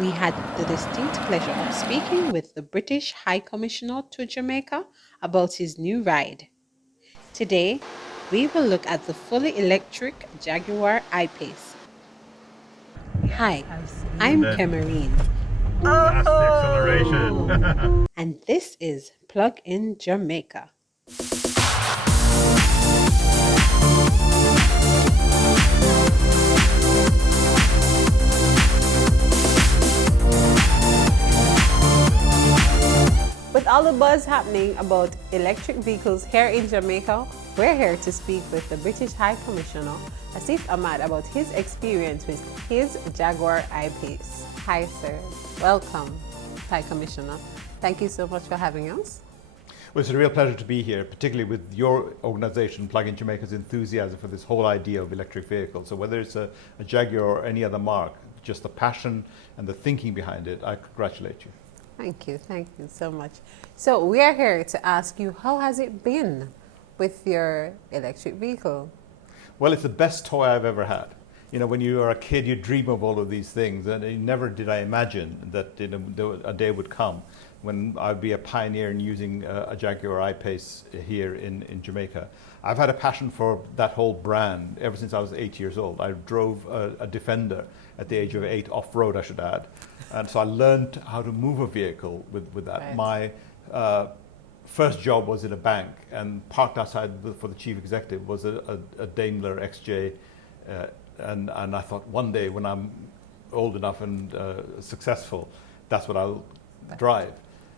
We had the distinct pleasure of speaking with the British High Commissioner to Jamaica about his new ride. Today, we will look at the fully electric Jaguar I-PACE. Hi, I'm Then Kemarine, that's the acceleration. and this is Plug in Jamaica. With all the buzz happening about electric vehicles here in Jamaica, we're here to speak with the British High Commissioner, Asif Ahmad, about his experience with his Jaguar I-PACE. Hi, sir. Welcome, High Commissioner. Thank you so much for having us. Well, it's a real pleasure to be here, particularly with your organization, Plug in Jamaica's enthusiasm for this whole idea of electric vehicles. So whether it's a Jaguar or any other mark, just the passion and the thinking behind it, I congratulate you. Thank you so much. So we are here to ask you, how has it been with your electric vehicle? Well, it's the best toy I've ever had. You know, when you are a kid, you dream of all of these things, and never did I imagine that a day would come when I'd be a pioneer in using a Jaguar I-PACE here in Jamaica. I've had a passion for that whole brand ever since I was 8 years old. I drove a Defender at the age of 8, off-road I should add, and so I learned how to move a vehicle with that. Right. My first job was in a bank, and parked outside for the chief executive was a Daimler XJ, and I thought one day when I'm old enough and successful, that's what I'll drive.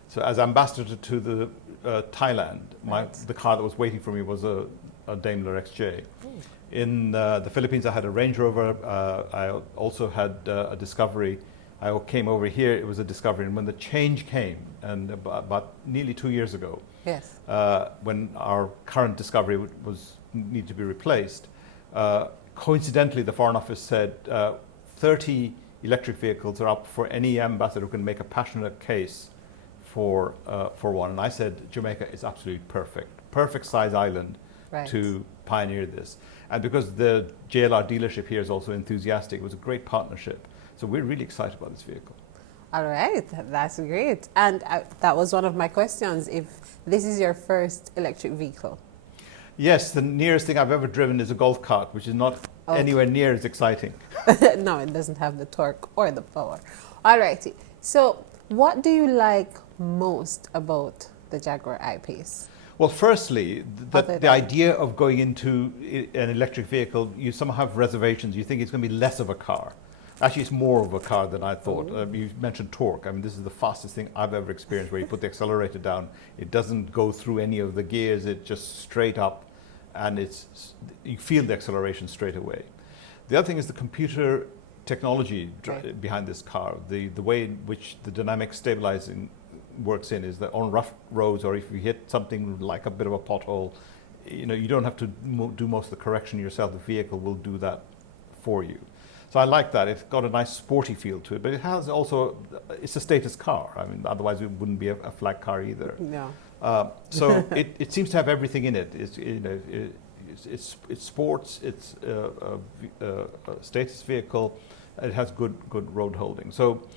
So as ambassador to the Thailand, the car that was waiting for me was a Daimler XJ. In the Philippines, I had a Range Rover. I also had a Discovery. I came over here, it was a Discovery. And when the change came, and about nearly 2 years ago, Yes. when our current Discovery needed to be replaced, coincidentally, the Foreign Office said 30 electric vehicles are up for any ambassador who can make a passionate case for one. And I said, Jamaica is absolutely perfect size island Right. to pioneer this. And because the JLR dealership here is also enthusiastic, it was a great partnership. So we're really excited about this vehicle. All right, that's great. And that was one of my questions, if this is your first electric vehicle. Yes, the nearest thing I've ever driven is a golf cart, which is not anywhere near as exciting. No, it doesn't have the torque or the power. All righty. So what do you like most about the Jaguar I-PACE? Well, firstly, Other the than- idea of going into an electric vehicle, you somehow have reservations. You think it's going to be less of a car. Actually, it's more of a car than I thought. You mentioned torque. I mean, this is the fastest thing I've ever experienced, where you put the accelerator down, it doesn't go through any of the gears, it just straight up, and you feel the acceleration straight away. The other thing is the computer technology Right. behind this car. The way in which the dynamic stabilizing works in is that on rough roads, or if you hit something like a bit of a pothole, you don't have to do most of the correction yourself. The vehicle will do that for you. So I like that. It's got a nice sporty feel to it, but it has also, it's a status car. I mean, otherwise it wouldn't be a flag car either. No. So it seems to have everything in it. It's sports, it's a status vehicle, it has good road holding. So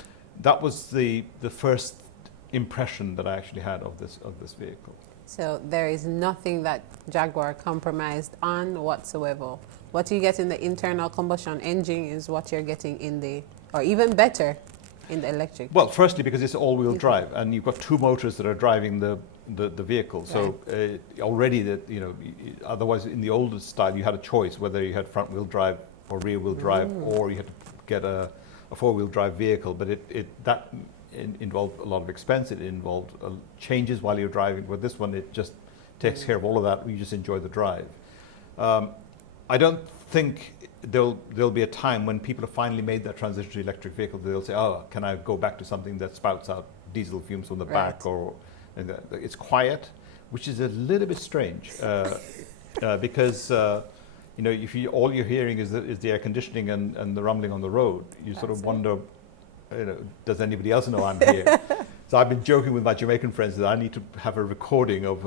that was the first impression that I actually had of this vehicle. So there is nothing that Jaguar compromised on whatsoever. What you get in the internal combustion engine is what you're getting in the, or even better, in the electric. Well, firstly, because it's all-wheel drive, and you've got two motors that are driving the vehicle. So already otherwise in the older style, you had a choice whether you had front-wheel drive or rear-wheel drive, or you had to get a four-wheel drive vehicle. But that involved a lot of expense. It involved changes while you're driving. With this one, it just takes care of all of that. You just enjoy the drive. I don't think there'll be a time when people have finally made that transition to electric vehicles. They'll say, "Oh, can I go back to something that spouts out diesel fumes from the back?" Or it's quiet, which is a little bit strange because if all you're hearing is the air conditioning and the rumbling on the road, you sort of wonder, does anybody else know I'm here? So I've been joking with my Jamaican friends that I need to have a recording of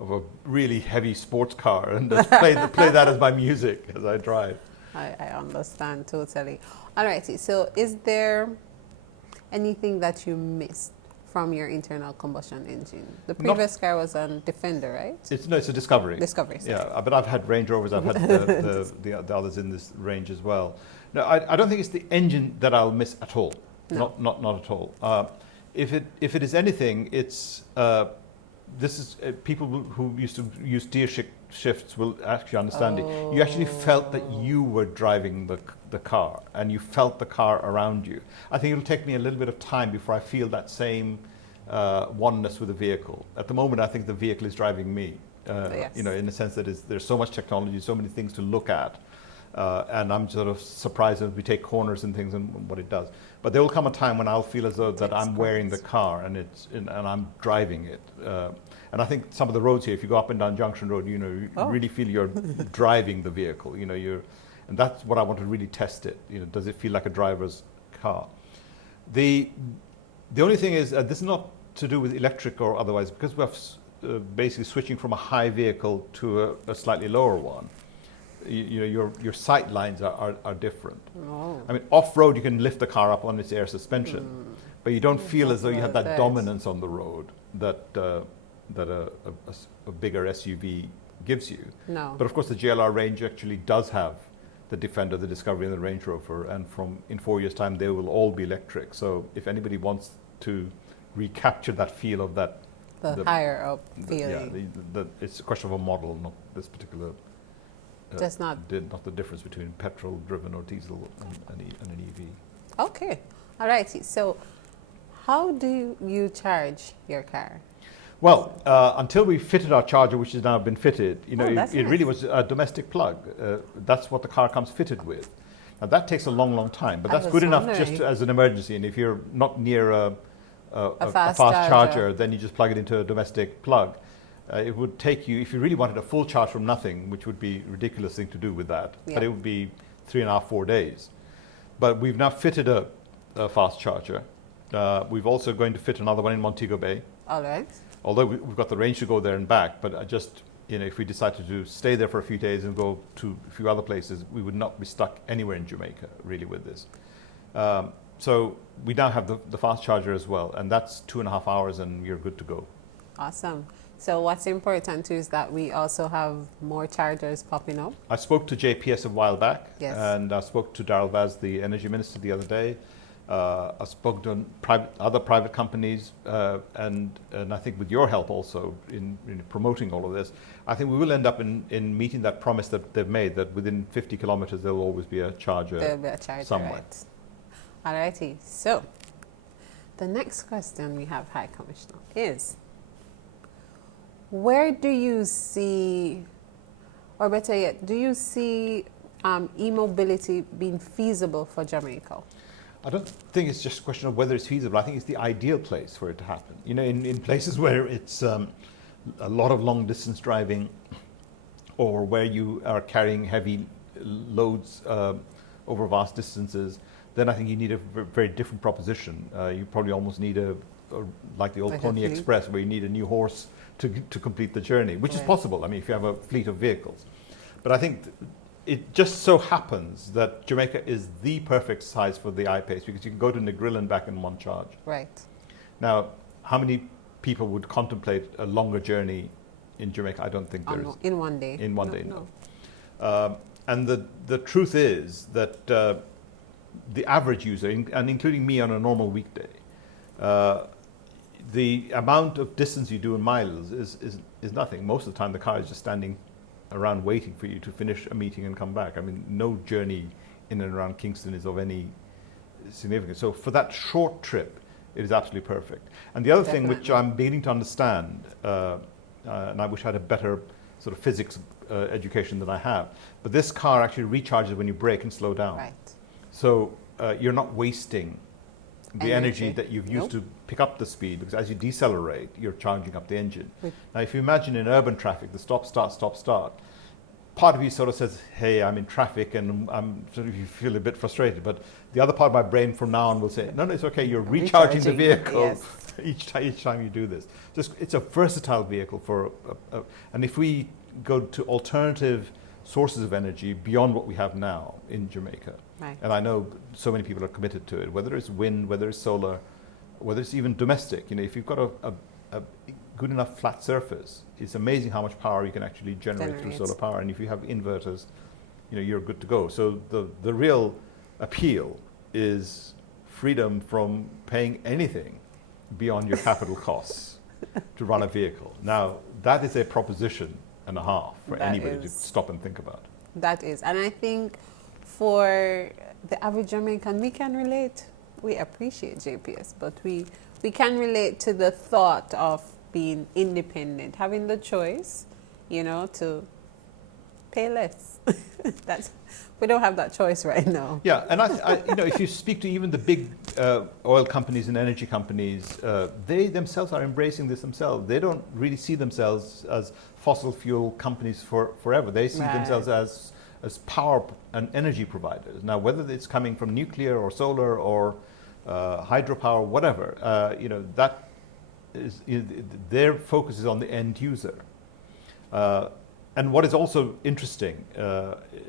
a really heavy sports car and just play that as my music as I drive. I understand totally. All righty. So, is there anything that you missed from your internal combustion engine? The previous car was a Defender, right? It's a Discovery. Discovery. Sorry. Yeah, but I've had Range Rovers. I've had the others in this range as well. No, I don't think it's the engine that I'll miss at all. No. Not at all. If it is anything, it's this is people who used to use steer shifts will actually understand it. You actually felt that you were driving the car, and you felt the car around you. I think it'll take me a little bit of time before I feel that same oneness with the vehicle. At the moment, I think the vehicle is driving me. Yes. You know, in the sense that there's so much technology, so many things to look at, and I'm sort of surprised as we take corners and things and what it does. But there will come a time when I'll feel as though that I'm wearing the car and and I'm driving it. And I think some of the roads here, if you go up and down Junction Road, you know, you really feel you're driving the vehicle. You know, and that's what I want to really test it. You know, does it feel like a driver's car? The only thing is, this is not to do with electric or otherwise, because we're basically switching from a high vehicle to a slightly lower one. You know, your sight lines are different. Oh. I mean, off-road you can lift the car up on its air suspension, but you don't feel as though you have that dominance on the road that a bigger SUV gives you. No. But of course, the JLR range actually does have the Defender, the Discovery, and the Range Rover, and in 4 years' time, they will all be electric. So if anybody wants to recapture that feel of that, the higher up feeling. it's a question of a model, not this particular. Just not the difference between petrol-driven or diesel and an EV. Okay, all righty. So, how do you charge your car? Well, until we fitted our charger, which has now been fitted, you know, it really was a domestic plug. That's what the car comes fitted with. Now that takes a long, long time, but that's good enough just as an emergency. And if you're not near a fast charger, then you just plug it into a domestic plug. It would take you, if you really wanted a full charge from nothing, which would be a ridiculous thing to do with that, but it would be 3.5, 4 days. But we've now fitted a fast charger. We've also going to fit another one in Montego Bay. All right. Although we've got the range to go there and back, but you know, if we decided to stay there for a few days and go to a few other places, we would not be stuck anywhere in Jamaica, really, with this. So we now have the fast charger as well, and that's 2.5 hours and you're good to go. Awesome. So what's important too is that we also have more chargers popping up. I spoke to JPS a while back, yes. And I spoke to Darrell Vaz, the energy minister, the other day. I spoke to other private companies, and I think with your help also in promoting all of this, I think we will end up in meeting that promise that they've made, that within 50 kilometers there will always be a charger, somewhere. Right. All righty. So the next question we have, High Commissioner, is where do you see, or better yet, do you see e-mobility being feasible for Jamaica? I don't think it's just a question of whether it's feasible. I think it's the ideal place for it to happen. You know, in places where it's a lot of long distance driving, or where you are carrying heavy loads over vast distances, then I think you need a very different proposition. You probably almost need like the old Pony Express, where you need a new horse to complete the journey, which is possible. I mean, if you have a fleet of vehicles. But I think it just so happens that Jamaica is the perfect size for the I-PACE, because you can go to Negril and back in one charge. Right. Now, how many people would contemplate a longer journey in Jamaica? I don't think there is. In one day. In one day, no. And the truth is that the average user, and including me on a normal weekday, the amount of distance you do in miles is nothing. Most of the time the car is just standing around waiting for you to finish a meeting and come back. I mean, no journey in and around Kingston is of any significance. So for that short trip, it is absolutely perfect. And the other thing which I'm beginning to understand, and I wish I had a better sort of physics education than I have, but this car actually recharges when you brake and slow down. Right. So you're not wasting the energy that you've used to pick up the speed, because as you decelerate, you're charging up the engine. Now, if you imagine in urban traffic, the stop, start, part of you sort of says, hey, I'm in traffic and I'm sort of, you feel a bit frustrated. But the other part of my brain from now on will say, no, it's okay, you're recharging the vehicle each time you do this. It's a versatile vehicle and if we go to alternative sources of energy beyond what we have now in Jamaica. Right. And I know so many people are committed to it, whether it's wind, whether it's solar, whether it's even domestic. You know, if you've got a good enough flat surface, it's amazing how much power you can actually generate through solar power. And if you have inverters, you know, you're good to go. So the real appeal is freedom from paying anything beyond your capital costs to run a vehicle. Now, that is a proposition and a half for anybody to stop and think about. That is. And I think for the average Jamaican, we can relate. We appreciate JPS, but we can relate to the thought of being independent, having the choice, you know, to pay less. We don't have that choice right now. Yeah, and I you know, if you speak to even the big oil companies and energy companies, they themselves are embracing this themselves. They don't really see themselves as fossil fuel companies forever. They see themselves as power and energy providers. Now, whether it's coming from nuclear or solar or hydropower, whatever, you know, that is their focus is on the end user. And what is also interesting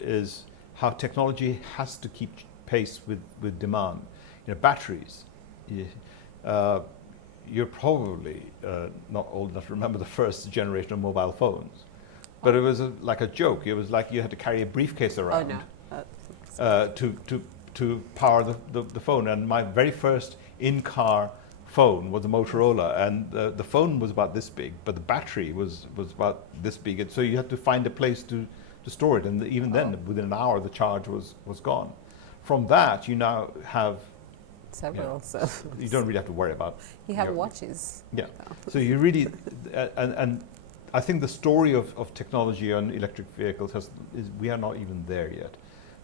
is how technology has to keep pace with demand. You know, batteries. You're probably not old enough to remember the first generation of mobile phones, but it was like a joke. It was like you had to carry a briefcase around to power the phone. And my very first in-car phone was a Motorola, and the phone was about this big, but the battery was about this big, and so you had to find a place to store it, and even then, within an hour, the charge was gone. From that, you now have several. You don't really have to worry about. You have watches. Yeah. So you really, and I think the story of technology on electric vehicles is we are not even there yet.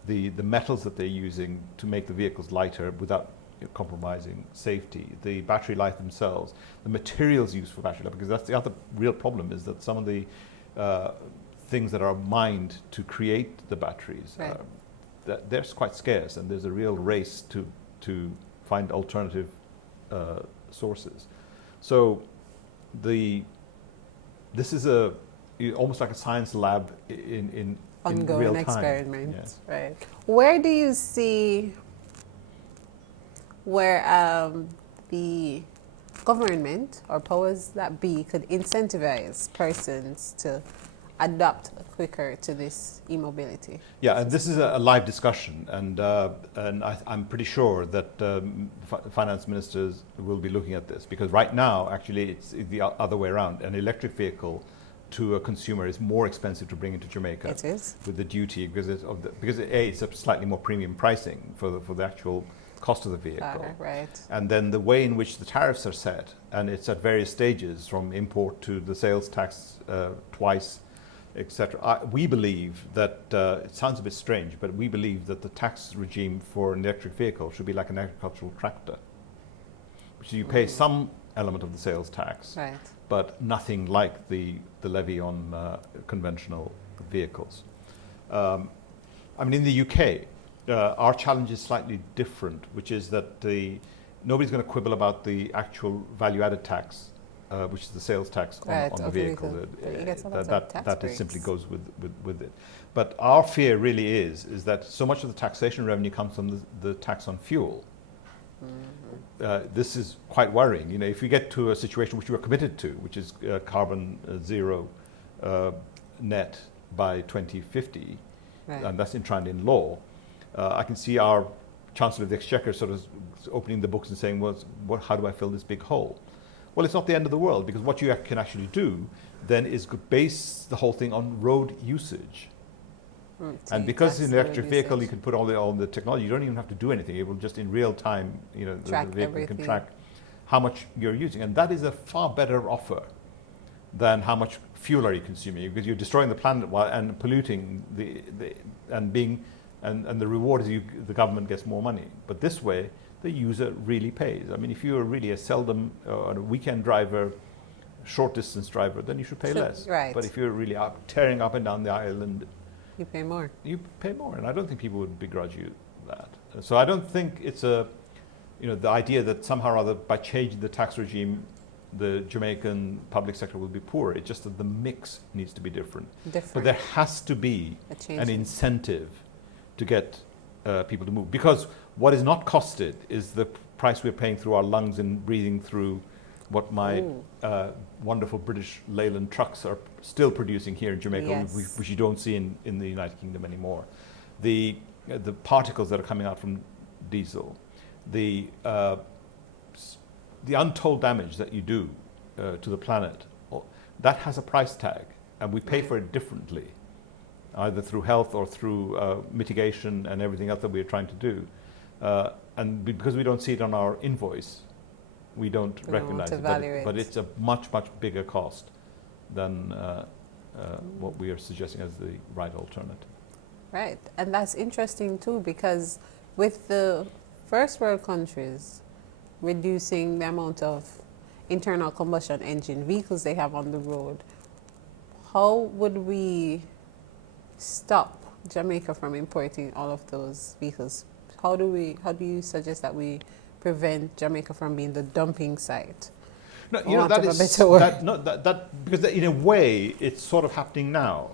The metals that they're using to make the vehicles lighter without compromising safety, the battery life themselves, the materials used for battery life, because that's the other real problem, is that some of the things that are mined to create the batteries, that they're quite scarce, and there's a real race to find alternative sources. So this is almost like a science lab in ongoing real time. Experiments, right? Where do you see where the government or powers that be could incentivize persons to adapt quicker to this e-mobility? Yeah, and this is a live discussion, and I'm pretty sure that finance ministers will be looking at this, because right now, actually, it's the other way around. An electric vehicle to a consumer is more expensive to bring into Jamaica. It is. With the duty, because it's a slightly more premium pricing for the actual cost of the vehicle. Right. And then the way in which the tariffs are set, and it's at various stages, from import to the sales tax twice, etc. We believe that, it sounds a bit strange, but we believe that the tax regime for an electric vehicle should be like an agricultural tractor, which you pay some element of the sales tax, but nothing like the levy on conventional vehicles. I mean, in the UK, our challenge is slightly different, which is that nobody's going to quibble about the actual value-added tax, which is the sales tax on the vehicle. That simply goes with it. But our fear really is that so much of the taxation revenue comes from the tax on fuel. This is quite worrying. You know, if we get to a situation which we are committed to, which is carbon zero net by 2050, and that's enshrined in law, I can see our Chancellor of the Exchequer sort of opening the books and saying, well, how do I fill this big hole? Well, it's not the end of the world, because what you can actually do then is base the whole thing on road usage. And because in an electric vehicle you can put all the technology, you don't even have to do anything. It will just in real time, you know, the vehicle can track how much you're using. And that is a far better offer than how much fuel are you consuming, because you're destroying the planet and polluting and the reward is the government gets more money. But this way, the user really pays. I mean, if you're really a seldom a weekend driver, short distance driver, then you should pay less. Right. But if you're really tearing up and down the island, you pay more. You pay more, and I don't think people would begrudge you that. So I don't think it's the idea that somehow or other by changing the tax regime, the Jamaican public sector will be poor. It's just that the mix needs to be different. Different. But there has to be an incentive to get people to move. Because what is not costed is the price we're paying through our lungs and breathing through what my wonderful British Leyland trucks are still producing here in Jamaica, Yes. which you don't see in the United Kingdom anymore. The particles that are coming out from diesel, the untold damage that you do to the planet, that has a price tag, and we pay for it differently, either through health or through mitigation and everything else that we're trying to do. And because we don't see it on our invoice, we don't recognize it. But it's a much, much bigger cost than what we are suggesting as the right alternative. Right, and that's interesting too, because with the first world countries reducing the amount of internal combustion engine vehicles they have on the road, how would we stop Jamaica from importing all of those vehicles? How do you suggest that we prevent Jamaica from being the dumping site? No, you know, that is because in a way it's sort of happening now.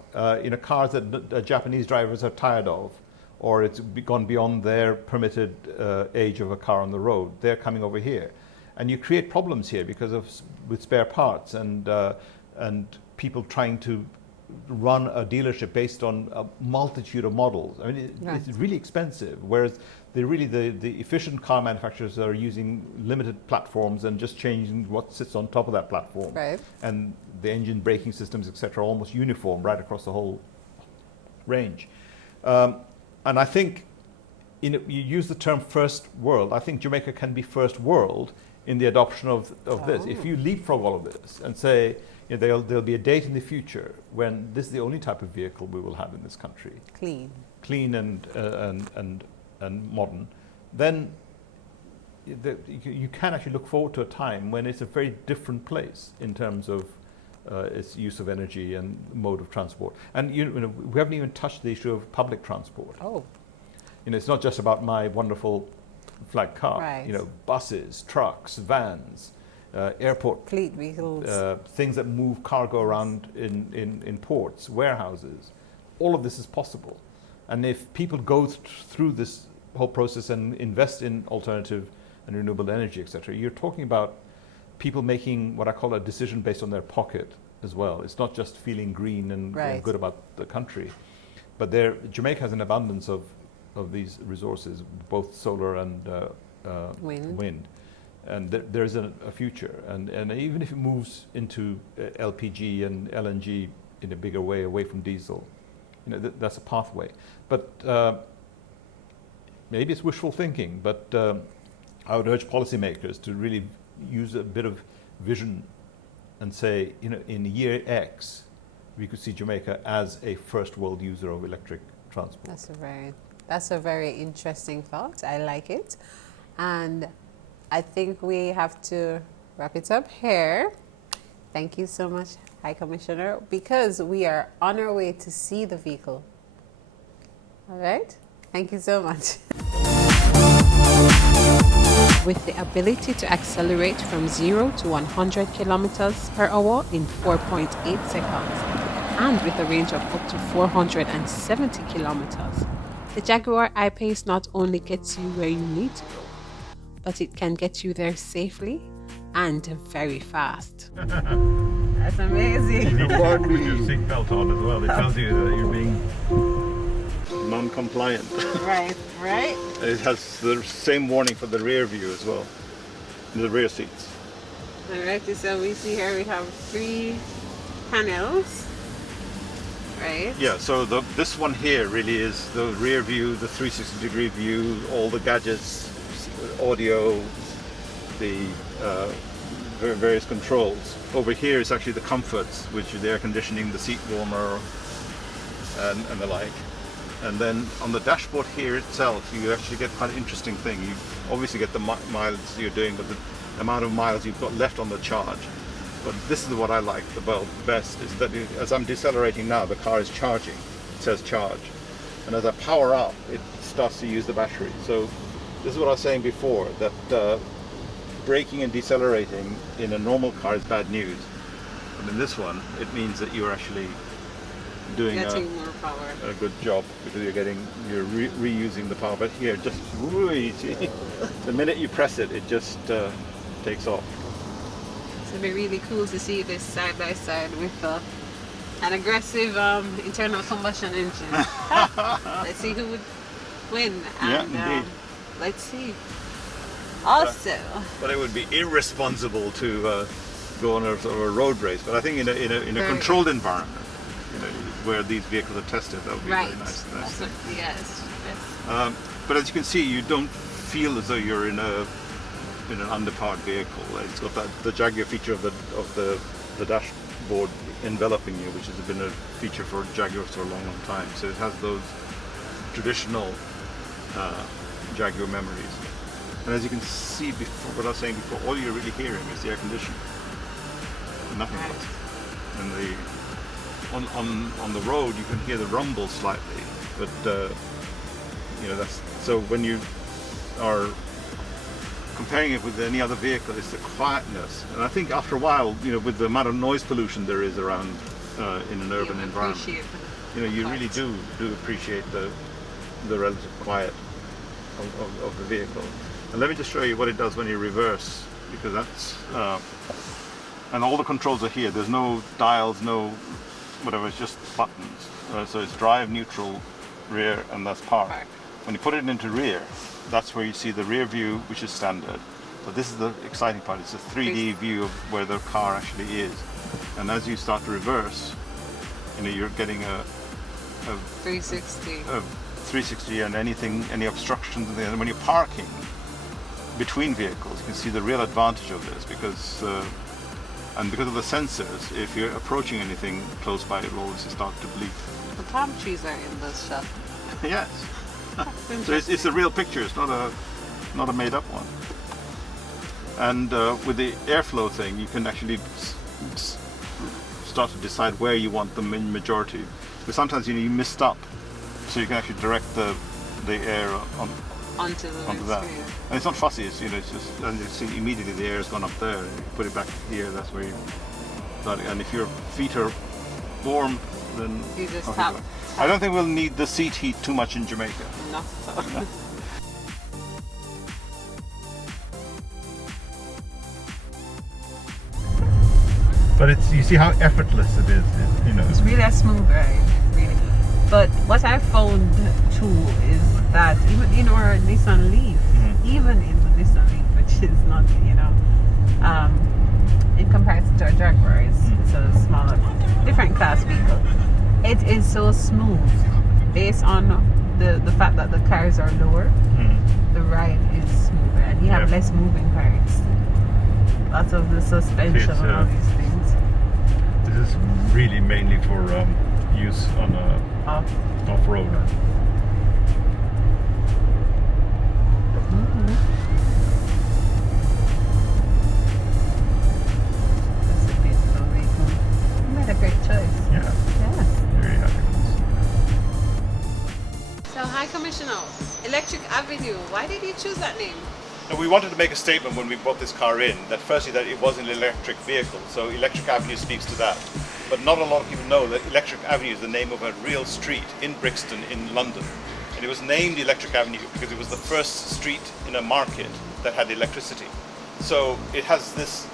Cars that Japanese drivers are tired of, or it's gone beyond their permitted age of a car on the road. They're coming over here, and you create problems here because of with spare parts and people trying to run a dealership based on a multitude of models. I mean, it's really expensive. Whereas the efficient car manufacturers are using limited platforms and just changing what sits on top of that platform. Right. And the engine braking systems, etc., are almost uniform right across the whole range. And I think you use the term first world. I think Jamaica can be first world in the adoption of this. If you leapfrog all of this and say, there'll be a date in the future when this is the only type of vehicle we will have in this country. Clean and modern, then you can actually look forward to a time when it's a very different place in terms of its use of energy and mode of transport. And we haven't even touched the issue of public transport. It's not just about my wonderful flag car. Right. Buses, trucks, vans, airport fleet vehicles, things that move cargo around in ports, warehouses. All of this is possible. And if people go through this whole process and invest in alternative and renewable energy, etc., you're talking about people making what I call a decision based on their pocket as well. It's not just feeling green and good about the country, but Jamaica has an abundance of these resources, both solar and wind. And there's a future, and even if it moves into LPG and LNG in a bigger way away from diesel, that's a pathway. But maybe it's wishful thinking, but I would urge policymakers to really use a bit of vision and say, in year X, we could see Jamaica as a first world user of electric transport. That's a very interesting thought. I like it. And I think we have to wrap it up here. Thank you so much, High Commissioner, because we are on our way to see the vehicle. All right? Thank you so much. With the ability to accelerate from 0 to 100 kilometers per hour in 4.8 seconds, and with a range of up to 470 kilometers, the Jaguar I-PACE not only gets you where you need to go, but it can get you there safely and very fast. That's amazing. You put your seatbelt on as well. It tells you that you're being non-compliant. Right. It has the same warning for the rear view as well, the rear seats. All right, so we see here we have 3 panels. Right. Yeah, so this one here really is the rear view, the 360-degree view, all the gadgets, audio, the various controls. Over here is actually the comforts, which is the air conditioning, the seat warmer, and the like. And then on the dashboard here itself, you actually get quite an interesting thing. You obviously get the miles you're doing, but the amount of miles you've got left on the charge. But this is what I like the best, is that as I'm decelerating now, the car is charging. It says charge. And as I power up, it starts to use the battery. So this is what I was saying before, that braking and decelerating in a normal car is bad news. But in this one, it means that you're actually doing Getting more power. a good job, because you're reusing the power. But here, just see, the minute you press it, it just takes off. It'll be really cool to see this side by side with an aggressive internal combustion engine. Let's see who would win. Yeah, And, indeed. let's see. Also, But it would be irresponsible to go on a sort of a road race. But I think in a controlled environment, where these vehicles are tested, that would be right. very nice. That's what, yes. But as you can see, you don't feel as though you're in an underpowered vehicle. It's got the Jaguar feature of the dashboard enveloping you, which has been a feature for Jaguars for a long, long time. So it has those traditional Jaguar memories. And as you can see, before, what I was saying before, all you're really hearing is the air conditioning, nothing else. And on the road, you can hear the rumble slightly, but that's so when you are comparing it with any other vehicle, it's the quietness. And I think after a while, with the amount of noise pollution there is around in an urban environment, you really do appreciate the relative quiet of the vehicle. And let me just show you what it does when you reverse, because that's and all the controls are here. There's no dials, no whatever. It's just buttons. So it's drive, neutral, rear, and that's park. When you put it into rear, that's where you see the rear view, which is standard. But this is the exciting part. It's a 3D view of where the car actually is. And as you start to reverse, you're getting a 360. A 360 and any obstructions. And when you're parking between vehicles, you can see the real advantage of this, because of the sensors, if you're approaching anything close by, it will always start to bleep. The palm trees are in this shot. Yes. So it's a real picture. It's not a made-up one. And with the airflow thing, you can actually start to decide where you want the majority. But sometimes you missed up, so you can actually direct the air onto that. And it's not fussy. It's just, and you see immediately the air has gone up there, and you put it back here. That's where you got it. And if your feet are warm, then you just tap. I don't think we'll need the seat heat too much in Jamaica. Not so. But you see how effortless it is. It's really a smooth ride, really. But what I found too is that even in our Nissan Leaf, even in the Nissan Leaf, which is not, in comparison to our Jaguar, it's a smaller, different class vehicle. It is so smooth, based on the fact that the cars are lower. The ride is smoother, and you have less moving parts. Lots of the suspension and all these things. This is really mainly for use on off-road. That's a beautiful vehicle. You made a great choice. Yeah. Very happy with this. So, High Commissioner, Electric Avenue, why did you choose that name? And we wanted to make a statement when we brought this car in, that firstly that it was an electric vehicle, so Electric Avenue speaks to that. But not a lot of people know that Electric Avenue is the name of a real street in Brixton in London. And it was named Electric Avenue because it was the first street in a market that had electricity. So it has this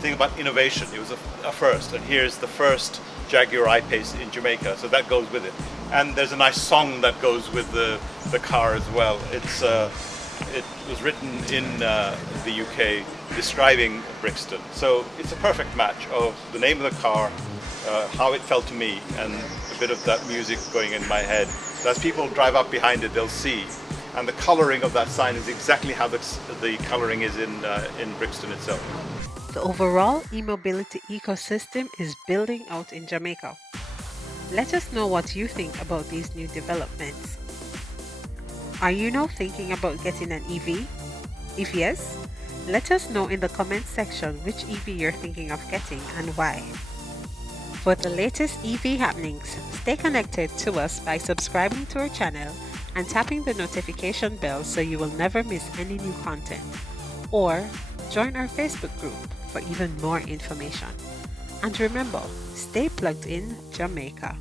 thing about innovation. It was a first, and here's the first Jaguar I-PACE in Jamaica, so that goes with it. And there's a nice song that goes with the car as well. It was written in the UK describing Brixton. So it's a perfect match of the name of the car, how it felt to me, and a bit of that music going in my head. So as people drive up behind it, they'll see. And the colouring of that sign is exactly how the colouring is in Brixton itself. The overall e-mobility ecosystem is building out in Jamaica. Let us know what you think about these new developments. Are you now thinking about getting an EV? If yes, let us know in the comments section which EV you're thinking of getting and why. For the latest EV happenings, stay connected to us by subscribing to our channel and tapping the notification bell so you will never miss any new content. Or Join our Facebook group for even more information. And remember, stay plugged in Jamaica.